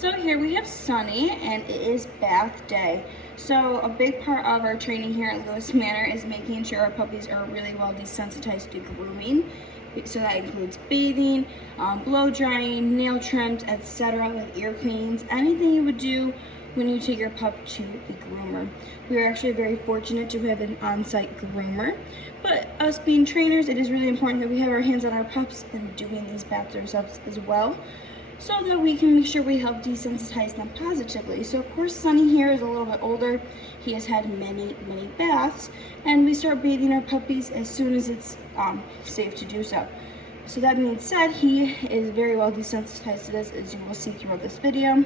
So here we have Sunny, and it is bath day. So a big part of our training here at Lewis Manor is making sure our puppies are really well desensitized to grooming. So that includes bathing, blow drying, nail trims, etc., like ear cleans, anything you would do when you take your pup to the groomer. We are actually very fortunate to have an on-site groomer, but us being trainers, it is really important that we have our hands on our pups and doing these baths ourselves as well, so that we can make sure we help desensitize them positively. So of course Sunny here is a little bit older. He has had many baths, and we start bathing our puppies as soon as it's safe to do so. So that being said, he is very well desensitized to this, as you will see throughout this video.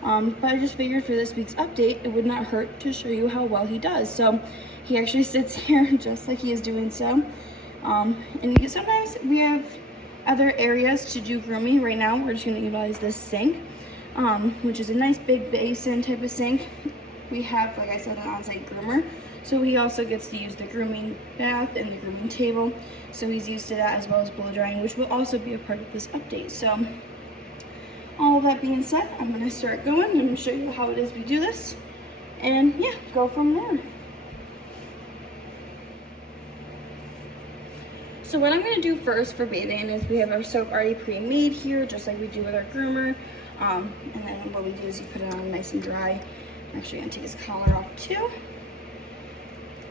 But I just figured for this week's update, it would not hurt to show you how well he does. So he actually sits here just like he is doing so. And sometimes we have other areas to do grooming. Right now, we're just going to utilize this sink, which is a nice big basin type of sink. We have, like I said, an on-site groomer, so he also gets to use the grooming bath and the grooming table. So he's used to that, as well as blow drying, which will also be a part of this update. So all that being said, I'm going to start going. I'm going to show you how it is we do this, and yeah, go from there. So what I'm going to do first for bathing is we have our soap already pre-made here, just like we do with our groomer. And then what we do is you put it on nice and dry. I'm actually going to take his collar off too.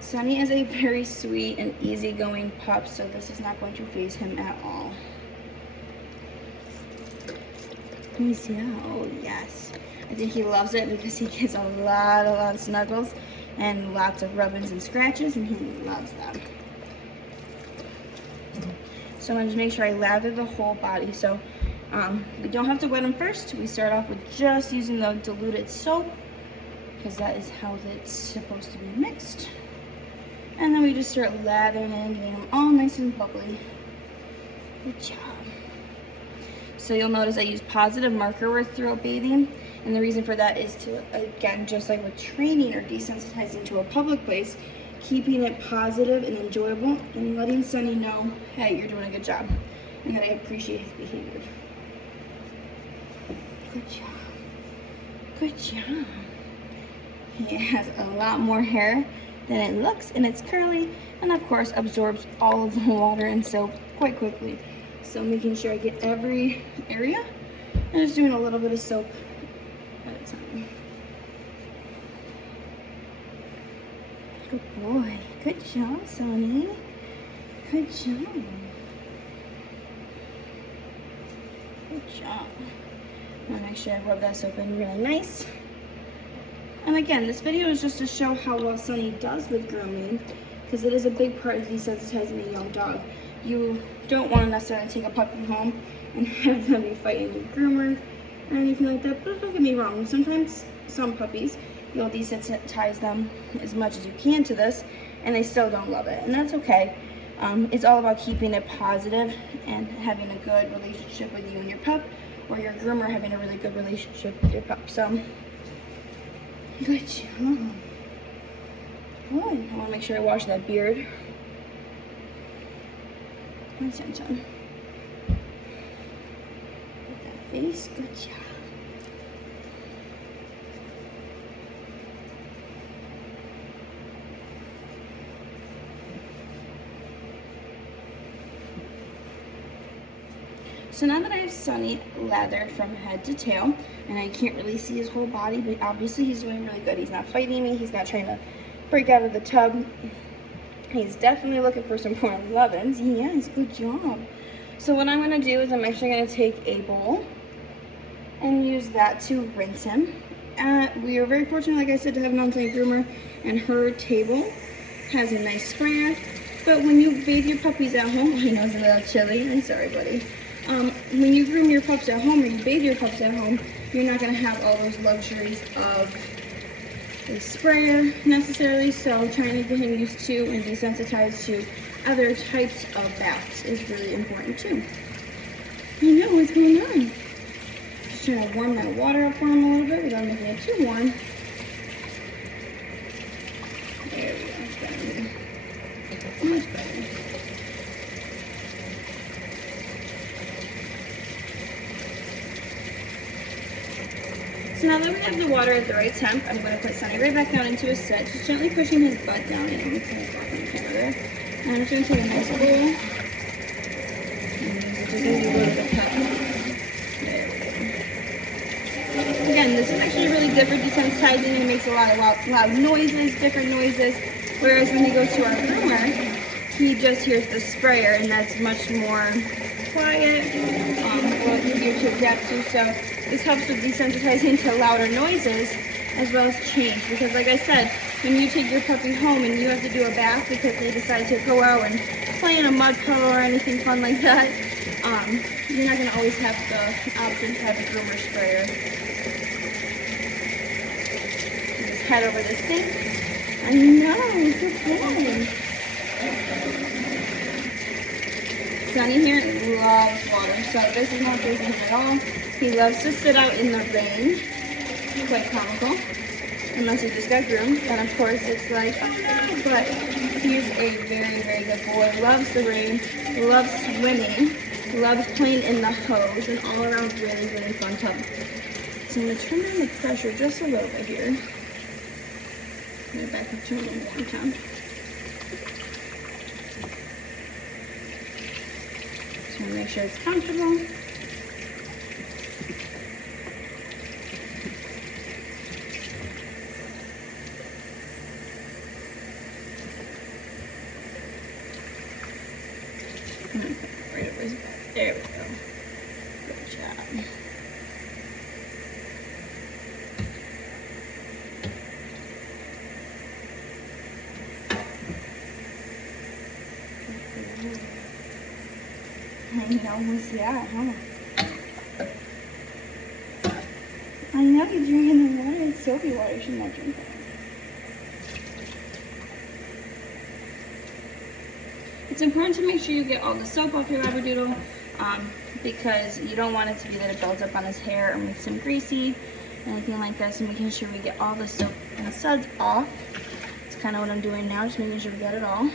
Sunny is a very sweet and easygoing pup, so this is not going to faze him at all. Let me see. Oh yes, I think he loves it because he gets a lot of snuggles and lots of rubbings and scratches, and he loves them. So I'm going to make sure I lather the whole body. So we don't have to wet him first. We start off with just using the diluted soap, because that is how it's supposed to be mixed. And then we just start lathering and getting them all nice and bubbly. Good job. So you'll notice I use positive marker words throughout bathing. And the reason for that is to, again, just like with training or desensitizing to a public place, keeping it positive and enjoyable, and letting Sunny know, hey, you're doing a good job, and that I appreciate his behavior. Good job. Good job. He has a lot more hair than it looks, and it's curly, and of course absorbs all of the water and soap quite quickly. So making sure I get every area, and just doing a little bit of soap at a time. Good boy. Good job, Sunny. Good job. Good job. I'm gonna make sure I rub that soap in really nice. And again, this video is just to show how well Sunny does with grooming, because it is a big part of desensitizing a young dog. You don't want to necessarily take a puppy home and have them be fighting with groomer or anything like that, but don't get me wrong, sometimes some puppies, you'll desensitize them as much as you can to this, and they still don't love it, and that's okay. It's all about keeping it positive and having a good relationship with you and your pup, or your groomer having a really good relationship with your pup. So good job. Good. I want to make sure I wash that beard. Good job. Put that face. Good job. So now that I have Sunny lathered from head to tail, and I can't really see his whole body, but obviously he's doing really good. He's not fighting me. He's not trying to break out of the tub. He's definitely looking for some more lovin's. Yes, good job. So what I'm going to do is I'm actually going to take a bowl and use that to rinse him. We are very fortunate, like I said, to have an on-site groomer, and her table has a nice sprayer. But when you bathe your puppies at home, I know it's a little chilly. I'm sorry, buddy. When you groom your pups at home or you bathe your pups at home, you're not going to have all those luxuries of a sprayer necessarily, so trying to get him used to and desensitized to other types of baths is really important too. You know what's going on. Just trying to warm my water up for him a little bit without making it too warm. There we go, it's better. Much better. So now that we have the water at the right temp, I'm going to put Sunny right back down into a sit, just gently pushing his butt down in. I'm kind of blocking the camera there. And I'm just going to take a nice bowl and just a little bit of pep. There we go. Again, this is actually really different desensitizing. It makes a lot of loud noises, different noises. Whereas when he goes to our groomer, he just hears the sprayer, and that's much more quiet, a little easier to adapt to. So this helps with desensitizing to louder noises as well as change. Because like I said, when you take your puppy home and you have to do a bath because they decide to go out and play in a mud puddle or anything fun like that, you're not going to always have the option to have a groomer sprayer. Just head over this sink. I know, good boy. Sunny here loves water, so this is not facing him at all. He loves to sit out in the rain. Quite comical. Unless he just got groomed, then of course it's like, oh no, but he's a very, very good boy. Loves the rain, loves swimming, loves playing in the hose, and all around really, really fun tub. So I'm going to turn down the pressure just a little bit here. I'm going to back up to a little warm time. Just want to make sure it's comfortable. Right over his back. There we go. Good job. I know, who's that, huh? I know you're drinking the water. It's soapy water. You should not drink that. It's important to make sure you get all the soap off your Labradoodle because you don't want it to be that it builds up on his hair or makes him greasy, anything like that. So making sure we get all the soap and suds off. It's kind of what I'm doing now, just making sure we get it all.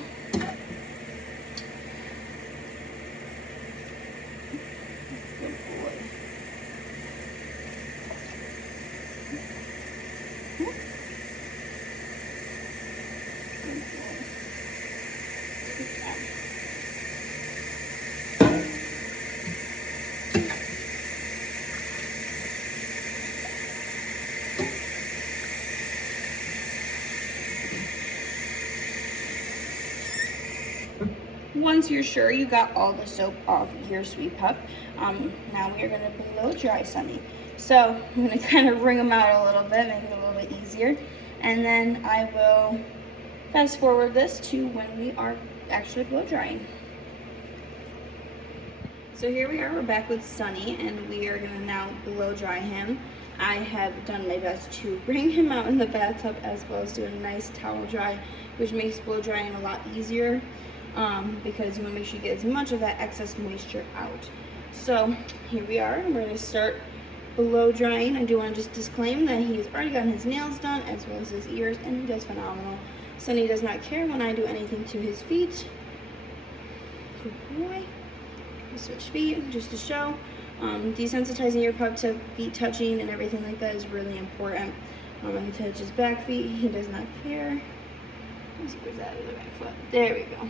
Once you're sure you got all the soap off your sweet pup, now we are going to blow dry Sunny. So I'm going to kind of wring them out a little bit, make it a little bit easier. And then I will fast forward this to when we are actually blow drying. So here we are, we're back with Sunny, and we are going to now blow dry him. I have done my best to bring him out in the bathtub as well as do a nice towel dry, which makes blow drying a lot easier. Because you want to make sure you get as much of that excess moisture out. So here we are, we're going to start blow drying. I do want to just disclaim that he's already gotten his nails done as well as his ears, and he does phenomenal. Sunny does not care when I do anything to his feet. Good boy. Switch feet just to show. Desensitizing your pup to feet touching and everything like that is really important. If he touches his back feet, he does not care. Let's see where's that other back foot. There we go.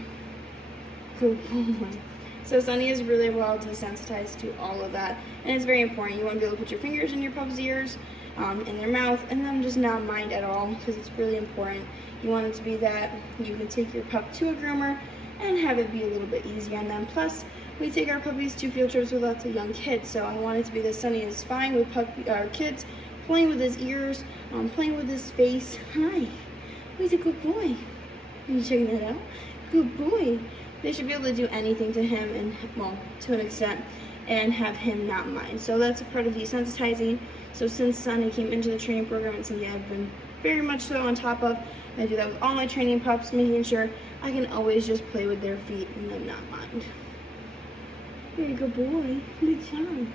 So Sunny is really well desensitized to all of that, and it's very important. You want to be able to put your fingers in your pup's ears, in their mouth, and then just not mind at all, because it's really important. You want it to be that you can take your pup to a groomer and have it be a little bit easy on them. Plus, we take our puppies to field trips with lots of young kids, so I want it to be that Sunny is fine with kids, playing with his ears, playing with his face. Hi, he's a good boy. Are you checking it out? Good boy. They should be able to do anything to him, and well, to an extent, and have him not mind. So that's a part of desensitizing. So since Sunny came into the training program, it's something I've been very much so on top of. I do that with all my training pups, making sure I can always just play with their feet and them not mind. You're a good boy. Good job.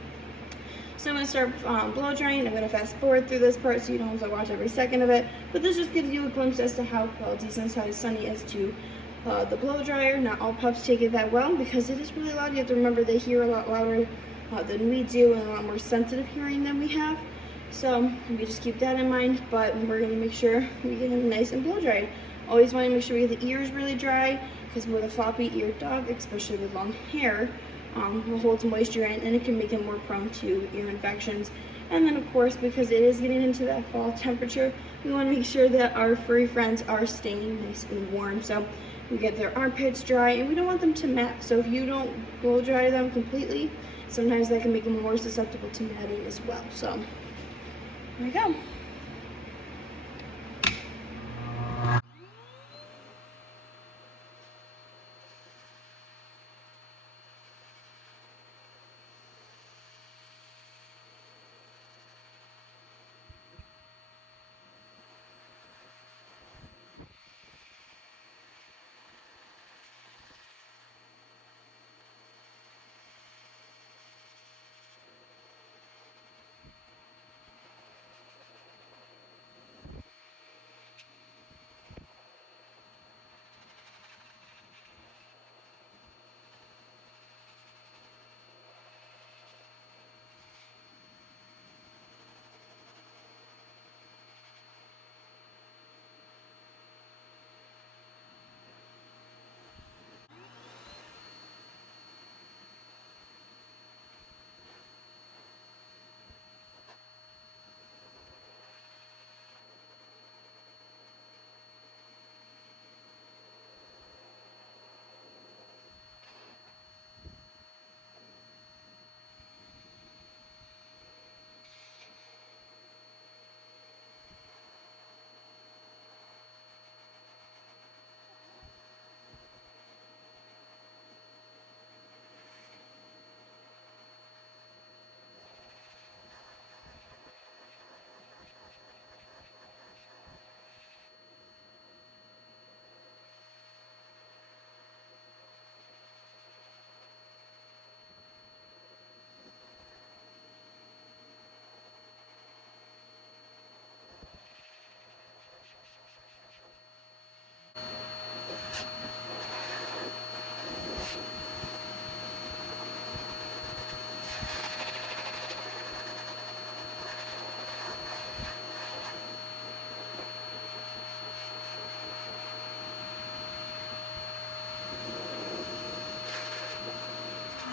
So I'm going to start blow drying. I'm going to fast forward through this part so you don't have to watch every second of it. But this just gives you a glimpse as to how well desensitized Sunny is to the blow dryer. Not all pups take it that well because it is really loud. You have to remember they hear a lot louder than we do, and a lot more sensitive hearing than we have. So we just keep that in mind, but we're gonna make sure we get him nice and blow dried. Always wanna make sure we get the ears really dry, because with a floppy eared dog, especially with long hair, it holds moisture in and it can make him more prone to ear infections. And then of course, because it is getting into that fall temperature, we wanna make sure that our furry friends are staying nice and warm. So we get their armpits dry, and we don't want them to mat. So if you don't blow dry them completely, sometimes that can make them more susceptible to matting as well. So there we go.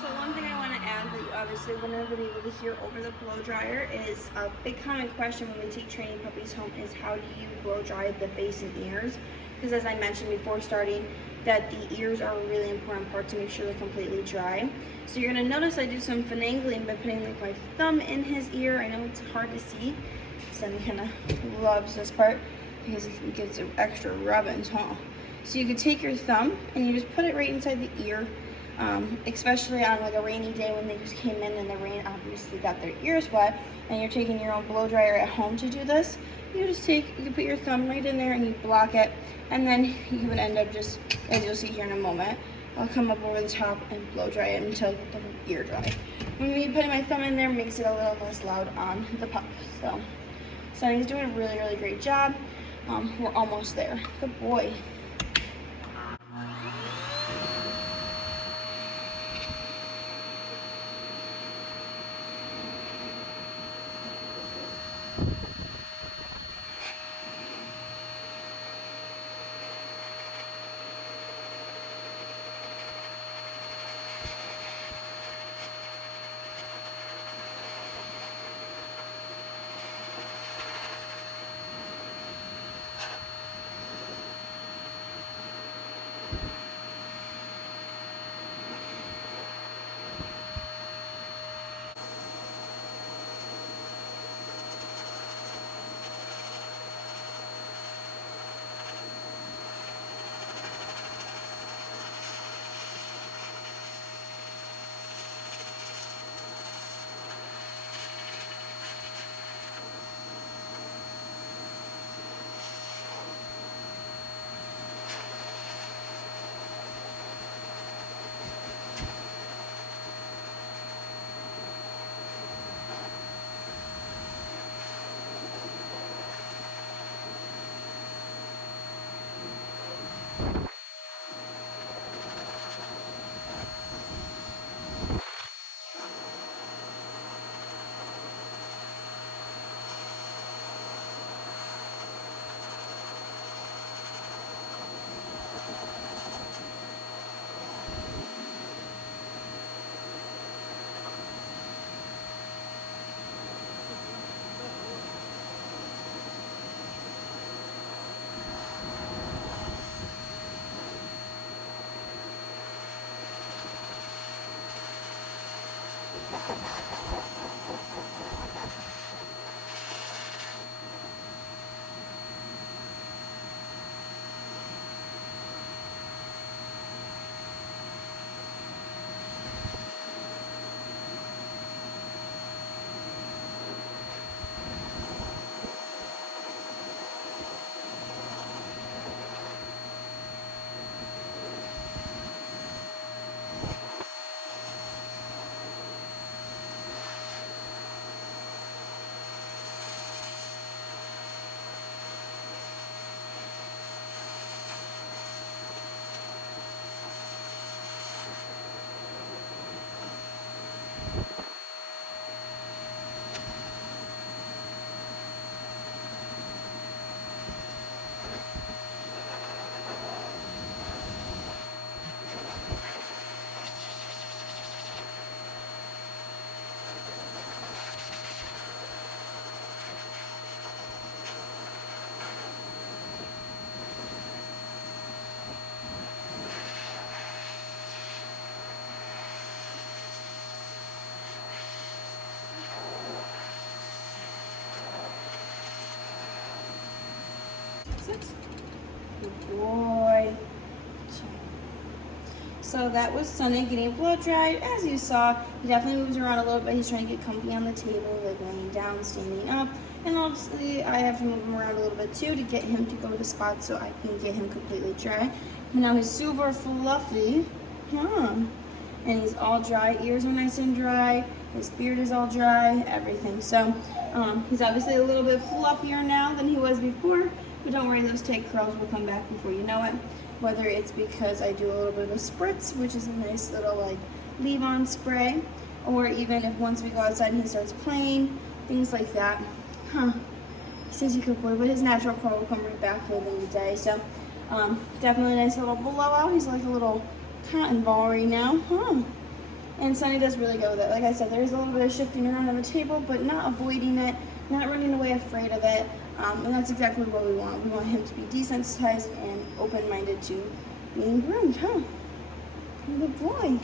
So one thing I want to add that you obviously wouldn't have been able to hear over the blow dryer is a big common question when we take training puppies home is how do you blow dry the face and ears? Because as I mentioned before starting, that the ears are a really important part to make sure they're completely dry. So you're going to notice I do some finagling by putting like my thumb in his ear. I know it's hard to see. Sammy kind of loves this part because it gives it extra rubbings, huh? So you could take your thumb and you just put it right inside the ear. Especially on like a rainy day when they just came in and the rain obviously got their ears wet, and you're taking your own blow dryer at home to do this, you can put your thumb right in there and you block it, and then you would end up just, as you'll see here in a moment, I'll come up over the top and blow dry it until I get the ear dry. When me putting my thumb in there makes it a little less loud on the pup. So Sonny's doing a really, really great job. We're almost there. Good boy. Sit. Good boy. So that was Sunny getting blow dried. As you saw, he definitely moves around a little bit. He's trying to get comfy on the table, like laying down, standing up. And obviously, I have to move him around a little bit too to get him to go to spots so I can get him completely dry. And now he's super fluffy. And he's all dry. Ears are nice and dry. His beard is all dry, everything. So he's obviously a little bit fluffier now than he was before. But don't worry, those tight curls will come back before you know it. Whether it's because I do a little bit of a spritz, which is a nice little like leave-on spray, or even if once we go outside and he starts playing, things like that. He says he's a good boy, but his natural curl will come right back within the day. So definitely a nice little blowout. He's like a little cotton ball right now. And Sunny does really go with it. Like I said, there's a little bit of shifting around on the table, but not avoiding it, not running away afraid of it. And that's exactly what we want. We want him to be desensitized and open-minded to being groomed, Good boy.